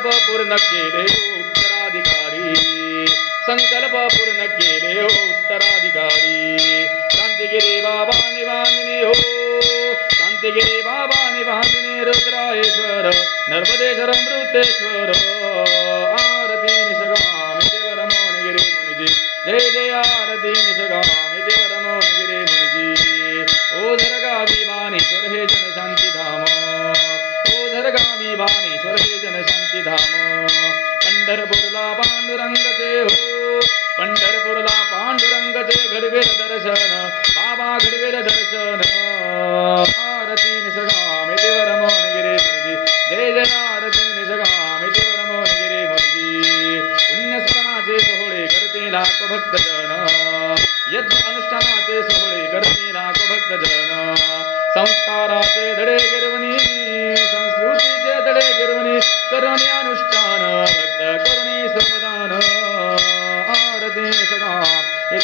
संकल्प पूर्ण केले हो उत्तराधिकारी, संकल्प पूर्ण केले हो उत्तराधिकारी. शांतिगिरी बाबा निवांजने हो, शांतिगिरी बाबा निवांजने. रुद्रायेश्वर नर्मदेश्वर अमृतेश्वर आरती निसगामी देवर मौनगिरी मुनिजी. जय जय आरती निसगामी देवर मौनगिरी मुनिजी. ओ झरगावी बाणेश्वर हे जनशांती धाम, ओ झरगावी बाणेश्वर हे जनशांती धाम. पंढरपूरला पांडुरंगचे हो, पंढरपूरला पांडुरंगचे घडवेल दर्शन, बाबा घडवेल दर्शन. आरती निसगामी देवर मौनगिरी मुनिजी. जय जय आरती निसगामी देवर मौनगिरी मुनिजी. पुण्यस्मरणाचे सोहळे करते लाखो भक्तजन, यज्ञ अनुष्ठानाचे सोहळे करते लाखो भक्तजन. संस्काराचे धडे गिरवणी, संस्कृतीचे धडे गिरवणी, करणे अनुष्ठान भक्त करुणे श्रमदान. आरती निसगामी